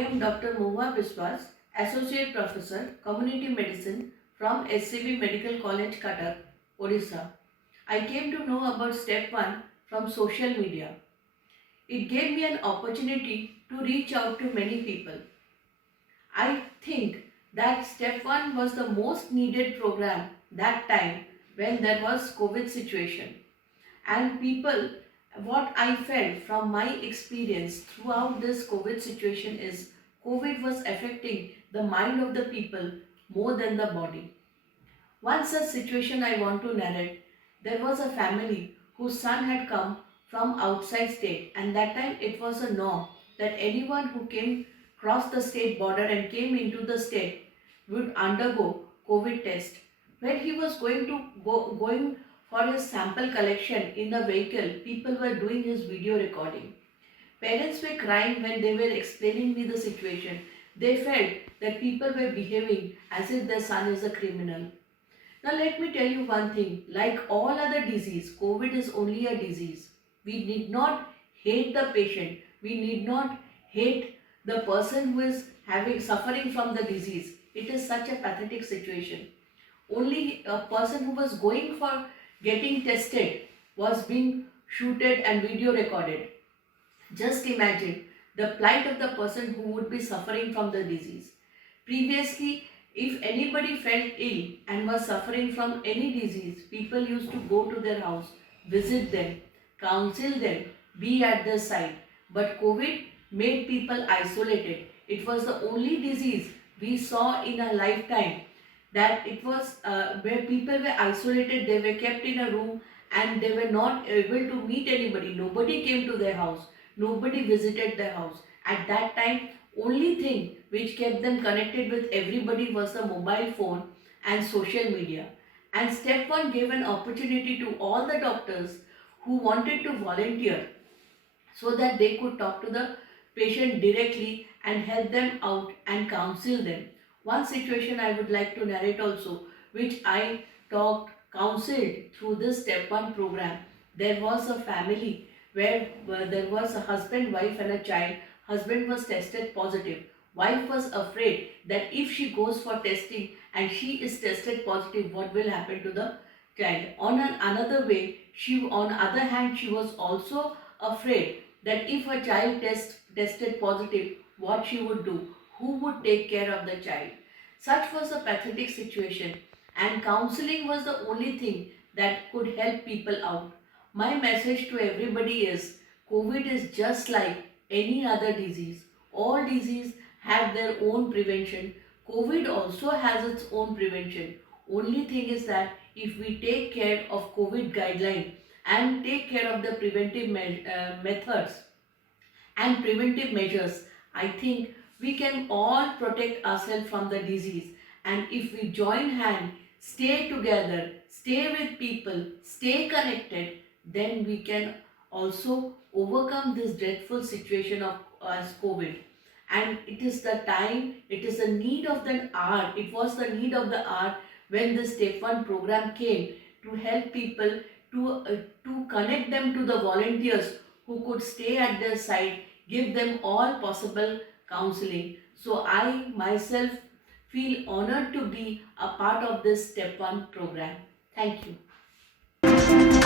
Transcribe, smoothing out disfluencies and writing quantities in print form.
am Dr. Mohua Biswas, Associate Professor, Community Medicine from SCB Medical College, Cuttack, Odisha. I came to know about Step 1 from social media. It gave me an opportunity to reach out to many people. I think that Step 1 was the most needed program that time when there was COVID situation. And people, what I felt from my experience throughout this COVID situation is COVID was affecting the mind of the people more than the body. One such situation I want to narrate. There was a family whose son had come from outside state, and that time it was a norm that anyone who came crossed the state border and came into the state would undergo COVID test. When he was going for his sample collection in a vehicle, people were doing his video recording. Parents were crying when they were explaining me the situation. They felt that people were behaving as if their son is a criminal. Now let me tell you one thing, like all other disease, COVID is only a disease. We need not hate the patient. We need not hate the person who is suffering from the disease. It is such a pathetic situation. Only a person who was going for getting tested was being shooted and video recorded. Just imagine the plight of the person who would be suffering from the disease. Previously, if anybody felt ill and was suffering from any disease, people used to go to their house, visit them, counsel them, be at their side. But COVID made people isolated. It was the only disease we saw in a lifetime that it was where people were isolated, they were kept in a room and they were not able to meet anybody. Nobody came to their house, nobody visited their house. At that time, only thing which kept them connected with everybody was the mobile phone and social media. And Step 1 gave an opportunity to all the doctors who wanted to volunteer so that they could talk to the patient directly and help them out and counsel them. One situation I would like to narrate also, which I counseled through this Step 1 program. There was a family where there was a husband, wife and a child. Husband was tested positive. Wife was afraid that if she goes for testing and she is tested positive, what will happen to the child? Another way, on other hand, she was also afraid that if a child tested positive, what she would do, who would take care of the child. Such was a pathetic situation, and counseling was the only thing that could help people out. My message to everybody is COVID is just like any other disease. All disease have their own prevention. COVID also has its own prevention. Only thing is that if we take care of COVID guideline and take care of the preventive methods and preventive measures, I think we can all protect ourselves from the disease. And if we join hand, stay together, stay with people, stay connected, then we can also overcome this dreadful situation of as COVID. And it is the time, it is the need of the hour, it was the need of the hour when the Step 1 program came to help people, to connect them to the volunteers who could stay at their side, give them all possible counseling. So I myself feel honored to be a part of this Step 1 program. Thank you.